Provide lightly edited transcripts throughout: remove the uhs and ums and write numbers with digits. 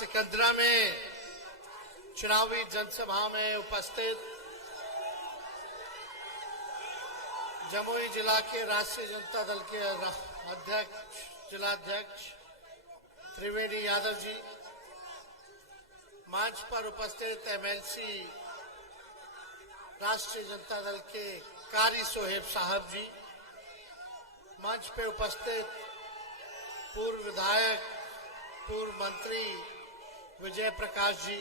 सिकंदरा में चुनावी जनसभा में उपस्थित जमुई जिला के राष्ट्रीय जनता दल के अध्यक्ष जिलाध्यक्ष त्रिवेणी यादव जी, मंच पर उपस्थित एमएलसी राष्ट्रीय जनता दल के कारी सोहेब साहब जी, मंच पे उपस्थित पूर्व विधायक पूर्व मंत्री विजय प्रकाश जी,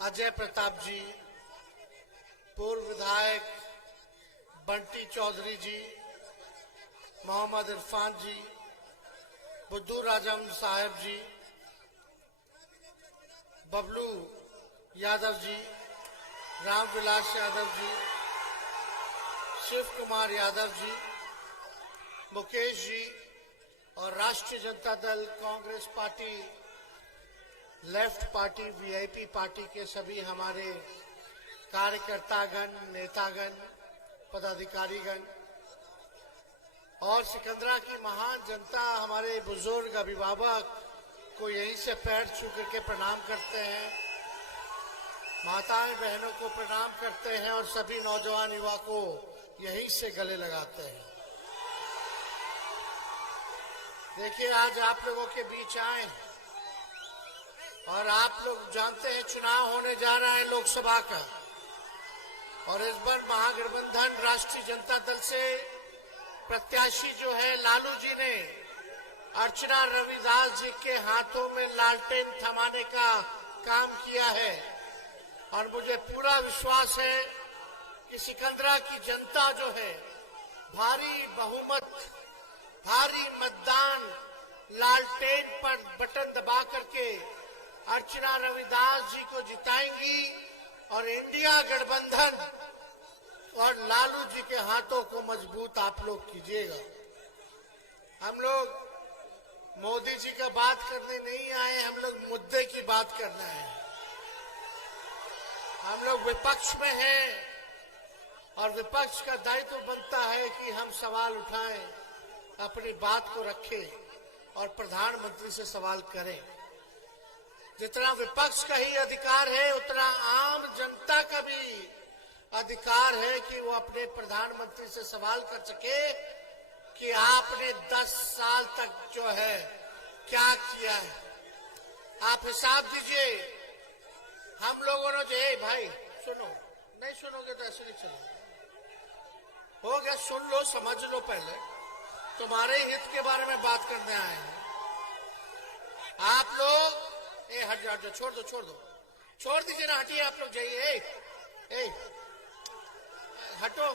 अजय प्रताप जी, पूर्व विधायक बंटी चौधरी जी, मोहम्मद इरफान जी, बुद्धू राजम साहब जी, बबलू यादव जी, रामविलास यादव जी, शिव कुमार यादव जी, मुकेश जी और राष्ट्रीय Janata Dal Congress party left party VIP party के सभी हमारे कार्यकर्तागण, नेतागण, पदाधिकारीगण और सिकंदरा की महान जनता, हमारे बुजुर्ग अभिभावक को यहीं से पैर छू करके प्रणाम करते हैं, माताएं बहनों को प्रणाम करते हैं और सभी नौजवान युवा को यहीं से गले लगाते हैं। देखिए, आज आप लोगों के बीच आए और आप लोग जानते हैं चुनाव होने जा रहा है लोकसभा का, और इस बार महागठबंधन राष्ट्रीय जनता दल से प्रत्याशी जो है लालू जी ने अर्चना रविदास जी के हाथों में लालटेन थमाने का काम किया है, और मुझे पूरा विश्वास है कि सिकंदरा की जनता जो है भारी बहुमत, भारी मतदान लालटेन पर बटन दबा करके अर्चना रविदास जी को जिताएंगी और इंडिया गठबंधन और लालू जी के हाथों को मजबूत आप लोग कीजिएगा। हम लोग मोदी जी का बात करने नहीं आए, हम लोग मुद्दे की बात करना है। हम लोग विपक्ष में हैं और विपक्ष का दायित्व बनता है कि हम सवाल उठाएं, अपनी बात को रखें और प्रधानमंत्री से सवाल करें। जितना विपक्ष का ही अधिकार है उतना आम जनता का भी अधिकार है कि वो अपने प्रधानमंत्री से सवाल कर सके कि आपने 10 साल तक जो है क्या किया है। आप हिसाब दीजिए। हम लोगों ने जो है, भाई सुनो, नहीं सुनोगे तो ऐसे नहीं चलेगा। हो गया, सुन लो, समझ लो, पहले तुम्हारे हित के बारे में बात करने आए हैं आप लोग। हट जाओ, छोड़ दीजिए ना, हटिए आप लोग, जाइए, हटो,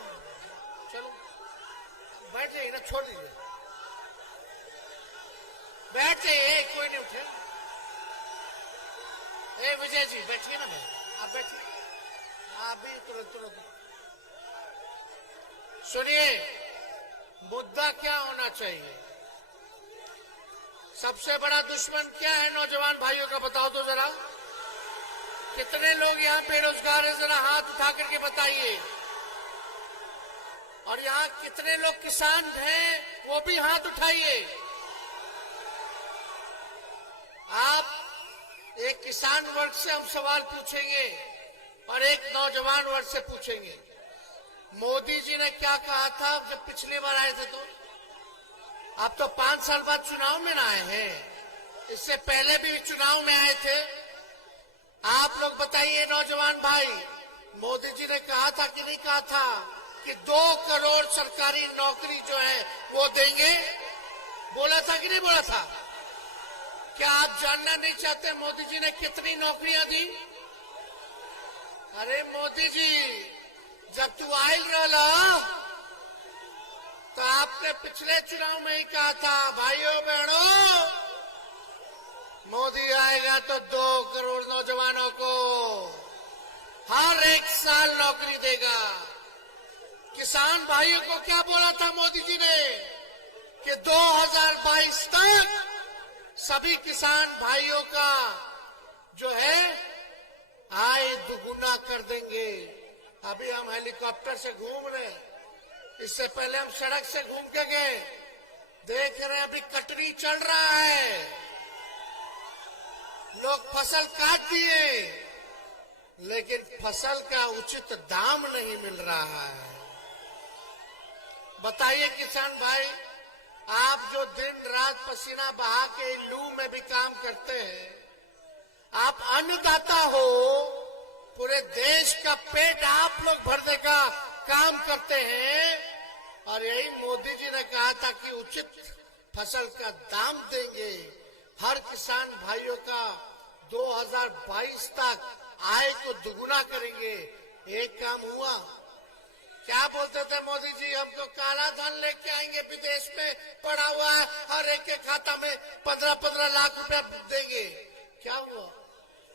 चलो बैठ जाइए ना, छोड़ दीजिए, बैठ जाइए, कोई नहीं उठे। विजय जी बैठिए ना, भाई आप बैठिए, आप भी तुरंत सुनिए। मुद्दा क्या होना चाहिए? सबसे बड़ा दुश्मन क्या है नौजवान भाइयों का, बताओ तो जरा। कितने लोग यहाँ बेरोजगार हैं, जरा हाथ उठा करके बताइए। और यहाँ कितने लोग किसान हैं, वो भी हाथ उठाइए। आप एक किसान वर्ग से हम सवाल पूछेंगे और एक नौजवान वर्ग से पूछेंगे। मोदी जी ने क्या कहा था जब पिछली बार आए थे? तो आप तो 5 साल बाद चुनाव में ना आए हैं, इससे पहले भी चुनाव में आए थे। आप लोग बताइए नौजवान भाई, मोदी जी ने कहा था कि नहीं कहा था कि 2 करोड़ सरकारी नौकरी जो है वो देंगे? बोला था कि नहीं बोला था? क्या आप जानना नहीं चाहते मोदी जी ने कितनी नौकरियां दी? अरे मोदी जी, जब तू आयल रहा तो आपने पिछले चुनाव में ही कहा था, भाइयों बहनों, मोदी आएगा तो 2 करोड़ नौजवानों को हर एक साल नौकरी देगा। किसान भाइयों को क्या बोला था मोदी जी ने कि 2022 तक सभी किसान भाइयों का जो है आय दुगुना कर देंगे। अभी हम हेलीकॉप्टर से घूम रहे हैं, इससे पहले हम सड़क से घूम के गए, देख रहे हैं अभी कटनी चल रहा है। लोग फसल काट दिए, लेकिन फसल का उचित दाम नहीं मिल रहा है। बताइए किसान भाई, आप जो दिन रात पसीना बहा के लू में भी काम करते हैं, आप अन्नदाता हो, पूरे देश का पेट आप लोग भरने का काम करते हैं, और यही मोदी जी ने कहा था कि उचित फसल का दाम देंगे, हर किसान भाइयों का 2022 तक आय को दुगुना करेंगे। एक काम हुआ? क्या बोलते थे मोदी जी, हमको काला धन लेके आएंगे, विदेश में पड़ा हुआ है, हर एक के खाता में 15-15 लाख रुपया देंगे। क्या हुआ?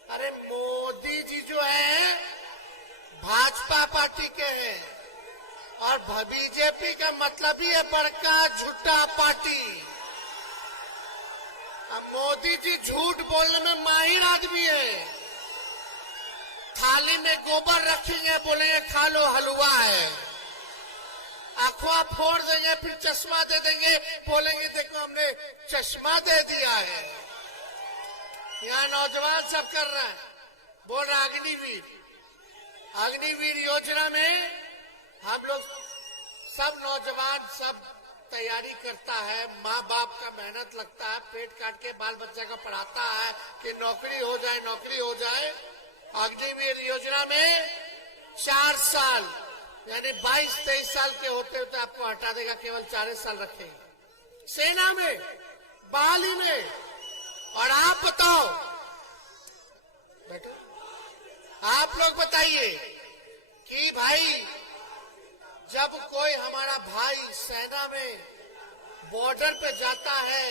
अरे मोदी जी जो है भाजपा पार्टी के हैं, और बीजेपी का मतलब ही है बड़का झूठा पार्टी। अब मोदी जी झूठ बोलने में माहिर आदमी है। थाली में गोबर रखेंगे, बोलेंगे खा लो हलवा है, अखवा फोड़ देंगे, फिर चश्मा दे देंगे, बोलेंगे देखो हमने चश्मा दे दिया है। यहाँ नौजवान सब कर रहा है, बोल रहा अग्निवीर। अग्निवीर योजना में हम लोग सब नौजवान सब तैयारी करता है, माँ बाप का मेहनत लगता है, पेट काट के बाल बच्चा का पढ़ाता है कि नौकरी हो जाए, नौकरी हो जाए। अग्निवीर योजना में 4 साल यानी 22-23 साल के होते होते आपको हटा देगा, केवल 4 साल रखेगा सेना में, बहाली में। और आप बताओ बेटा, आप लोग बताइए कि भाई जब कोई हमारा भाई सेना में बॉर्डर पे जाता है,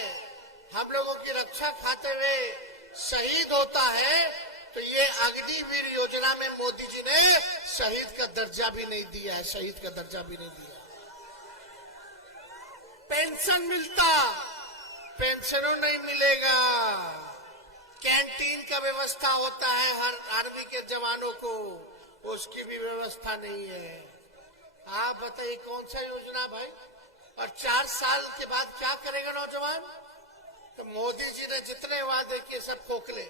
हम लोगों की रक्षा खाते हुए शहीद होता है, तो ये अग्निवीर योजना में मोदी जी ने शहीद का दर्जा भी नहीं दिया है, शहीद का दर्जा भी नहीं दिया। पेंशन मिलता, पेंशनों नहीं मिलेगा। कैंटीन का व्यवस्था होता है हर आर्मी के जवानों को, उसकी भी व्यवस्था नहीं है। आप बताइए कौन सा योजना भाई? और 4 साल के बाद क्या करेगा नौजवान? तो मोदी जी ने जितने वादे किए सब खोखले।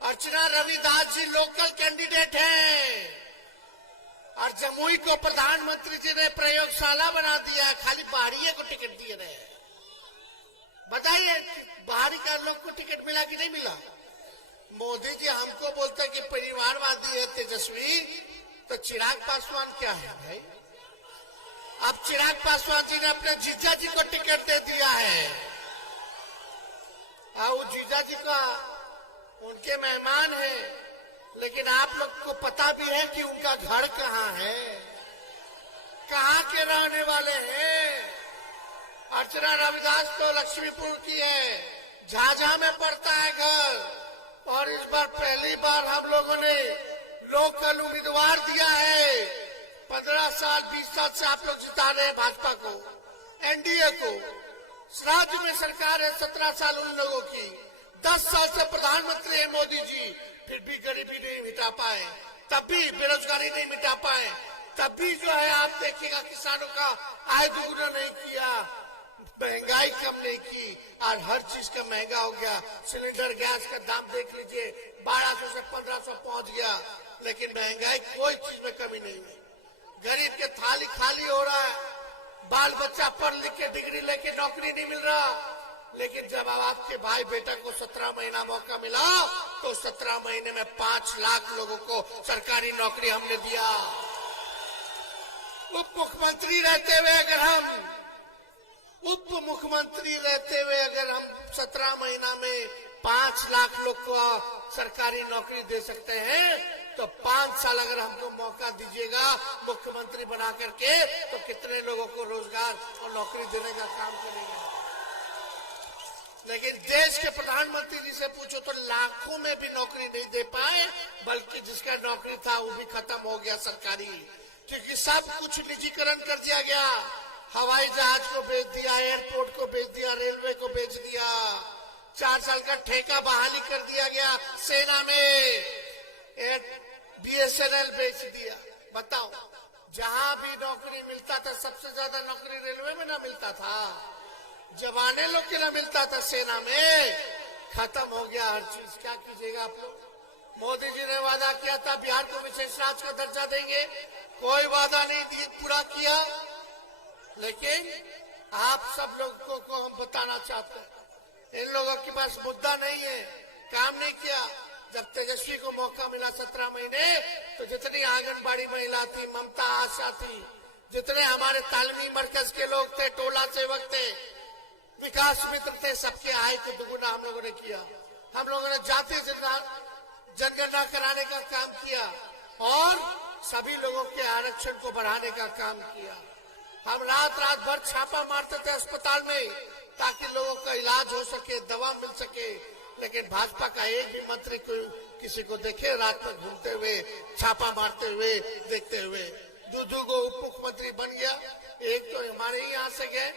अर्चना रविदास जी लोकल कैंडिडेट हैं, और जमुई को प्रधानमंत्री जी ने प्रयोगशाला बना दिया है, खाली बाहरी को टिकट दिए रहे। बताइए बाहरी का लोग को टिकट मिला कि नहीं मिला? मोदी जी हमको बोलते हैं कि परिवारवादी है तेजस्वी, तो चिराग पासवान क्या है भाई? अब चिराग पासवान जी ने अपने जीजा जी को टिकट दे दिया है, और जीजा जी का उनके मेहमान है, लेकिन आप लोग को पता भी है कि उनका घर कहाँ है, कहाँ के रहने वाले हैं। अर्चना रविदास तो लक्ष्मीपुर की है, झाझा में पड़ता है घर, और इस बार पहली बार हम लोगों ने लोकल उम्मीदवार दिया है। 15 साल 20 साल से आप लोग जिता रहे हैं भाजपा को, एनडीए को। राज्य में सरकार है 17 साल उन लोगों की, 10 साल से प्रधानमंत्री है मोदी जी, फिर भी गरीबी नहीं मिटा पाए, तब भी बेरोजगारी नहीं मिटा पाए, तब भी जो है आप देखिएगा किसानों का आय दुगुना नहीं किया, महंगाई कम नहीं की, और हर चीज का महंगा हो गया। सिलेंडर गैस का दाम देख लीजिए, 1200 से 1500 पहुंच गया, लेकिन महंगाई कोई चीज में कमी नहीं है। गरीब के थाली खाली हो रहा है, बाल बच्चा पढ़ लिख के डिग्री लेके नौकरी नहीं मिल रहा। लेकिन जब आपके भाई बेटा को 17 महीना मौका मिला, तो 17 महीने में 5 लाख लोगों को सरकारी नौकरी हमने दिया। उप मुख्यमंत्री रहते हुए अगर हम 17 महीना में 5 लाख लोग को सरकारी नौकरी दे सकते हैं, तो 5 साल अगर हमको मौका दीजिएगा मुख्यमंत्री बना करके, तो कितने लोगों को रोजगार और नौकरी देने का काम करेंगे। लेकिन देश के प्रधानमंत्री जी से पूछो तो लाखों में भी नौकरी नहीं दे पाए, बल्कि जिसका नौकरी था वो भी खत्म हो गया सरकारी, क्योंकि सब कुछ निजीकरण कर दिया गया। हवाई जहाज को बेच दिया, एयरपोर्ट को बेच दिया, रेलवे को बेच दिया, 4 साल का ठेका बहाली कर दिया गया सेना में, BSNL बेच दिया। बताओ, जहां भी नौकरी मिलता था, सबसे ज्यादा नौकरी रेलवे में ना मिलता था, जवाने लोग के ना मिलता था सेना में, खत्म हो गया हर चीज, क्या कीजिएगा आप लोग। मोदी जी ने वादा किया था बिहार को विशेष राज्य का दर्जा देंगे, कोई वादा नहीं पूरा किया। लेकिन आप सब लोगों को हम बताना चाहते हैं, इन लोगों के पास मुद्दा नहीं है, काम नहीं किया। जब तेजस्वी को मौका मिला 17 महीने, तो जितनी आंगनबाड़ी महिला थी, ममता आशा थी, जितने हमारे तालीमी मरकज के लोग थे, टोला सेवक थे, विकास मित्र थे, सबके आय को दुगुना हम लोगों ने किया। हम लोगों ने जाति जनगणना कराने का काम किया और सभी लोगों के आरक्षण को बढ़ाने का काम किया। हम रात रात भर छापा मारते थे अस्पताल में ताकि लोगों का इलाज हो सके, दवा मिल सके। लेकिन भाजपा का एक भी मंत्री को किसी को देखे रात भर घूमते हुए, छापा मारते हुए, देखते हुए। दूधू को उप मुख्यमंत्री बन गया, एक तो हमारे ही यहाँ से गए,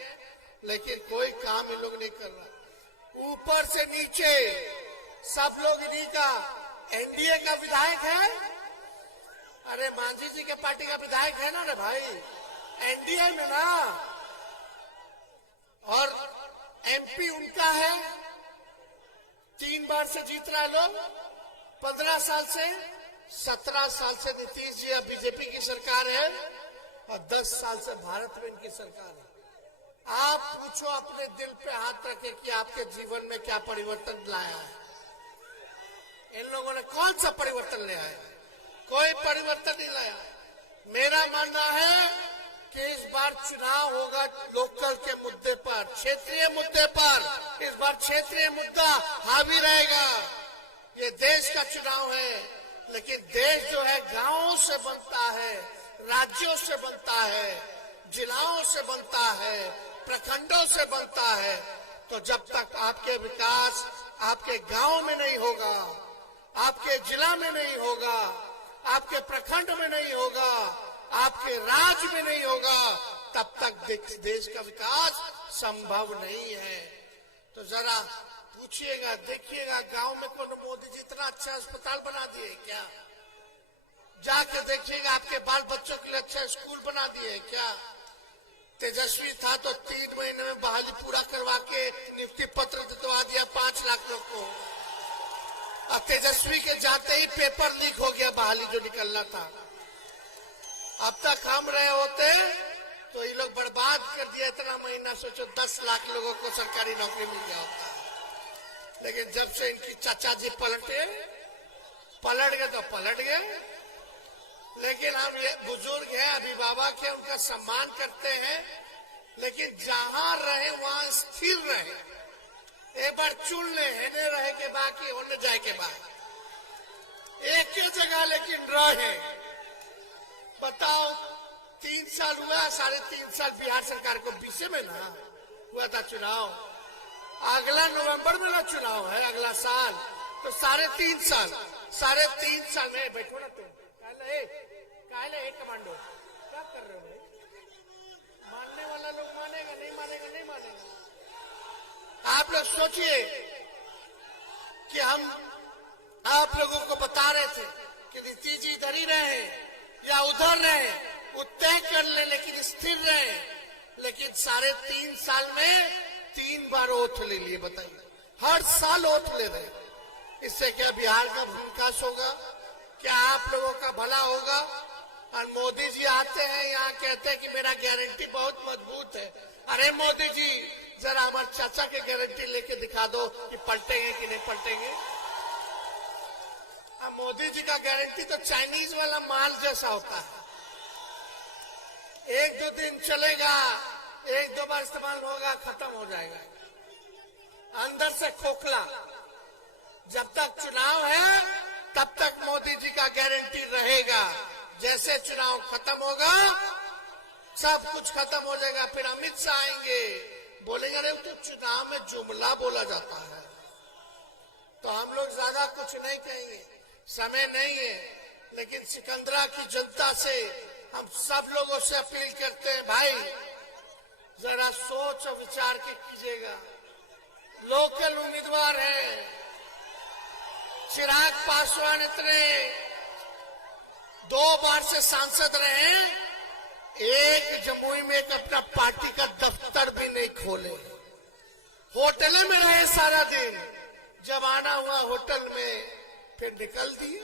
लेकिन कोई काम इन लोग नहीं कर रहा। ऊपर से नीचे सब लोग इन्हीं का एनडीए का विधायक है। अरे मांझी जी के पार्टी का विधायक है ना रे भाई, एनडीए में ना। और एमपी उनका है, 3 बार से जीत रहा है लोग, 15 साल से। 17 साल से नीतीश जी अब बीजेपी की सरकार है और 10 साल से भारत में इनकी सरकार है। आप पूछो अपने दिल पे हाथ रखे कि आपके जीवन में क्या परिवर्तन लाया है। इन लोगों ने कौन सा परिवर्तन ले आया? कोई परिवर्तन नहीं लाया। मेरा मानना है कि इस बार चुनाव होगा लोकल के मुद्दे पर, क्षेत्रीय मुद्दे पर। इस बार क्षेत्रीय मुद्दा हावी रहेगा। ये देश का चुनाव है, लेकिन देश जो है गांवों से बनता है, राज्यों से बनता है, जिलाओं से बनता है, प्रखंडों से बनता है। तो जब तक आपके विकास आपके गांव में नहीं होगा, आपके जिला में नहीं होगा, आपके प्रखंड में नहीं होगा, आपके राज्य में नहीं होगा, तब तक देश का विकास संभव नहीं है। तो जरा पूछिएगा, देखिएगा गांव में कौन मोदी जी इतना अच्छा अस्पताल बना दिए क्या? जाके देखिएगा आपके बाल बच्चों के लिए अच्छा स्कूल बना दिए क्या? तेजस्वी था तो 3 महीने में बहाली पूरा करवा के नियुक्ति पत्र दिलवा दिया 5 लाख लोग को। और तेजस्वी के जाते ही पेपर लीक हो गया, बहाली जो निकलना था। अब तक हम रहे होते तो ये लोग बर्बाद कर दिया इतना महीना। सोचो 10 लाख लोगों को सरकारी नौकरी मिल गया होता। लेकिन जब से इनकी चाचा जी पलट गए तो पलट गए। लेकिन हम ये बुजुर्ग हैं, अभिभावक हैं, उनका सम्मान करते हैं, लेकिन जहां रहे वहां स्थिर रहे। एक बार चुन ले, हेने रहे के बाद कि होने जाए के बाद एक ही जगह लेकिन रहे। बताओ 3 साल हुआ, 3.5 साल बिहार सरकार को 20 में ना हुआ था चुनाव। अगला नवंबर में ना चुनाव है, अगला साल। तो 3.5 साल, 3.5 साल में बैठो ना तुम। काले कमांडो क्या कर रहे हो भाई? मानने वाला लोग मानेगा, नहीं मानेगा नहीं मानेगा। आप लोग सोचिए कि हम आप लोगों को बता रहे थे कि नीतीश जी इधर ही रहे या उधर रहे, वो तय कर ले, लेकिन स्थिर रहे। लेकिन 3.5 साल में 3 बार ओथ ले लिए। बताइए, हर साल ओथ ले रहे। इससे क्या बिहार का विकास होगा? क्या आप लोगों का भला होगा? और मोदी जी आते हैं यहाँ, कहते हैं कि मेरा गारंटी बहुत मजबूत है। अरे मोदी जी, जरा हमारे चाचा के गारंटी लेके दिखा दो कि पलटेंगे कि नहीं पलटेंगे। अब मोदी जी का गारंटी तो चाइनीज वाला माल जैसा होता है, 1-2 दिन चलेगा, 1-2 बार इस्तेमाल होगा, खत्म हो जाएगा। अंदर से खोखला। जब तक चुनाव है तब तक मोदी जी का गारंटी रहेगा। जैसे चुनाव खत्म होगा सब कुछ खत्म हो जाएगा। फिर अमित शाह आएंगे, बोलेंगे अरे तो चुनाव में जुमला बोला जाता है। तो हम लोग ज्यादा कुछ नहीं कहेंगे, समय नहीं है। लेकिन सिकंदरा की जनता से हम सब लोगों से अपील करते हैं, भाई जरा सोच और विचार के कीजिएगा। लोकल उम्मीदवार हैं, चिराग पासवान इतने 2 बार से सांसद रहे, एक जमुई में एक अपना पार्टी का दफ्तर भी नहीं खोले, होटल में रहे सारा दिन, जब आना हुआ होटल में फिर निकल दिए।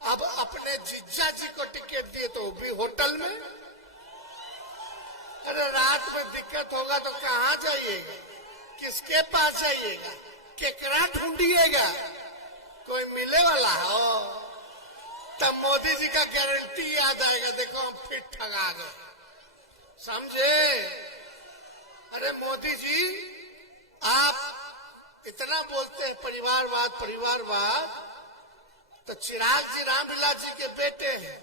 अब अपने जीजा जी को टिकट दिए तो वो भी होटल में। अरे रात में दिक्कत होगा तो कहाँ जाइएगा, किसके पास जाइएगा, केकरा ढूंढिएगा, कोई मिले वाला हो? तब मोदी जी का गारंटी याद आएगा, देखो हम फिर ठगा गए, समझे? अरे मोदी जी आप इतना बोलते हैं परिवारवाद परिवारवाद, तो चिराग जी रामलीला जी के बेटे हैं,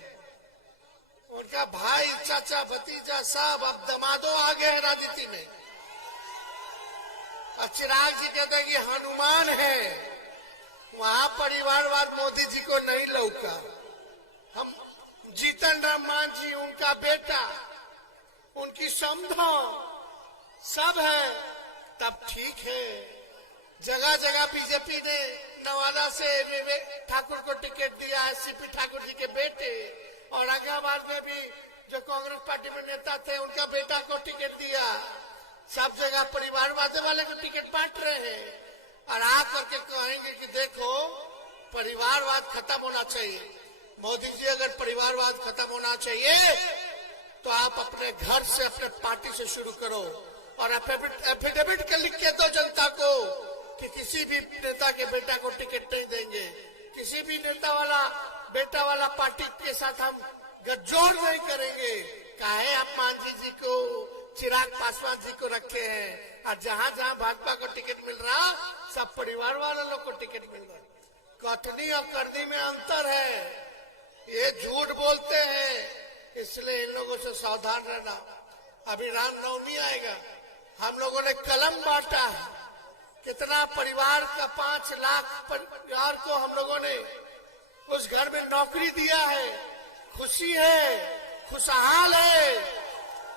उनका भाई चाचा भतीजा सब अब दमादो आ गए हैं राजनीति में। और चिराग जी कहते हैं कि हनुमान है, वहां परिवारवाद मोदी जी को नहीं लौका। हम जीतन राम मांझी उनका बेटा, उनकी समधो सब है, तब ठीक है। जगह जगह बीजेपी ने नवादा से ठाकुर को टिकट दिया है, सीपी ठाकुर जी के बेटे, और औरंगाबाद में भी जो कांग्रेस पार्टी में नेता थे उनका बेटा को टिकट दिया। सब जगह परिवारवाद वाले को टिकट बांट रहे हैं और आ करके कहेंगे कि देखो परिवारवाद खत्म होना चाहिए। मोदी जी अगर परिवारवाद खत्म होना चाहिए तो आप अपने घर से अपने पार्टी से शुरू करो और एफिडेविट के लिख के दो जनता को कि किसी भी नेता के बेटा को टिकट नहीं देंगे, किसी भी नेता वाला बेटा वाला पार्टी के साथ हम गठजोड़ नहीं करेंगे। काहे हम मांझी जी को चिराग पासवान जी को रखे हैं और जहां जहां भाजपा को टिकट मिल रहा सब परिवार वाले लोग को टिकट मिल रहा। कथनी और करनी में अंतर है, ये झूठ बोलते हैं, इसलिए इन लोगों से सावधान रहना। अभी रामनवमी आएगा, हम लोगों ने कलम बांटा है, कितना परिवार का 5 लाख परिवार को हम लोगों ने उस घर में नौकरी दिया है, खुशी है, खुशहाल है।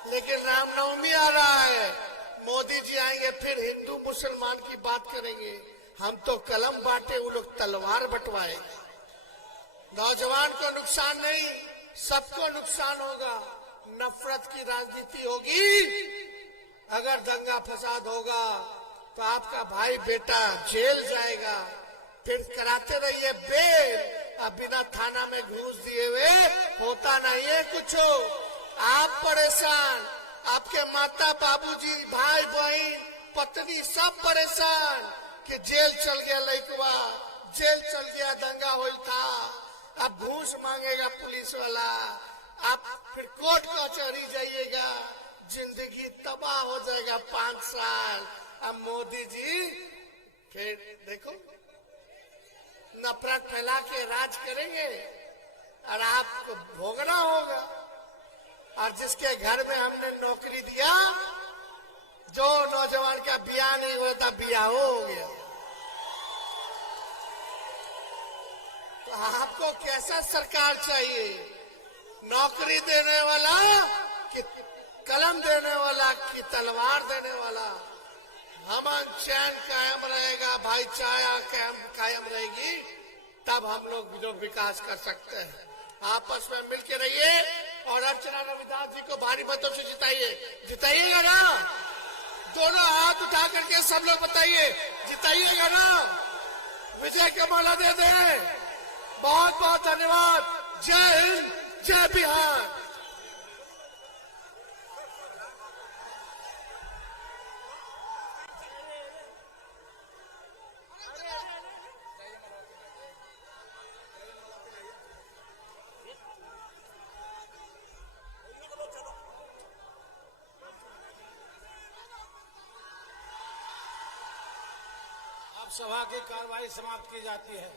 लेकिन रामनवमी आ रहा है, मोदी जी आएंगे फिर हिंदू मुसलमान की बात करेंगे। हम तो कलम बांटे, वो लोग तलवार बंटवाएंगे। नौजवान को नुकसान नहीं, सबको नुकसान होगा। नफरत की राजनीति होगी, अगर दंगा फसाद होगा तो आपका भाई बेटा जेल जाएगा, फिर कराते रहिए बेल, अब बिना थाना में घूस दिए हुए होता नहीं है कुछ। आप परेशान, आपके माता बाबूजी भाई बहन पत्नी सब परेशान कि जेल चल गया लड़कवा, जेल चल गया, दंगा हुई था, अब घूस मांगेगा पुलिस वाला, आप फिर कोर्ट कचहरी जाइएगा, जिंदगी तबाह हो जाएगा 5 साल। अब मोदी जी फिर देखो नफरत फैला के राज करेंगे और आपको भोगना होगा। और जिसके घर में हमने नौकरी दिया, जो नौजवान का ब्याह नहीं हुआ था ब्याह हो गया, तो आपको कैसा सरकार चाहिए? नौकरी देने वाला कि कलम देने वाला कि तलवार देने वाला? अमन चैन कायम रहेगा, भाईचारा कायम रहेगी, तब हम लोग जो विकास कर सकते हैं। आपस में मिलकर रहिए और अर्चना रविदास जी को भारी मतों से जिताइए। जिताइएगा ना? दोनों हाथ उठा करके सब लोग बताइए, जिताइएगा ना? विजय का माला दे दे। बहुत बहुत धन्यवाद। जय हिंद, जय बिहार। सभा की कार्रवाई समाप्त की जाती है।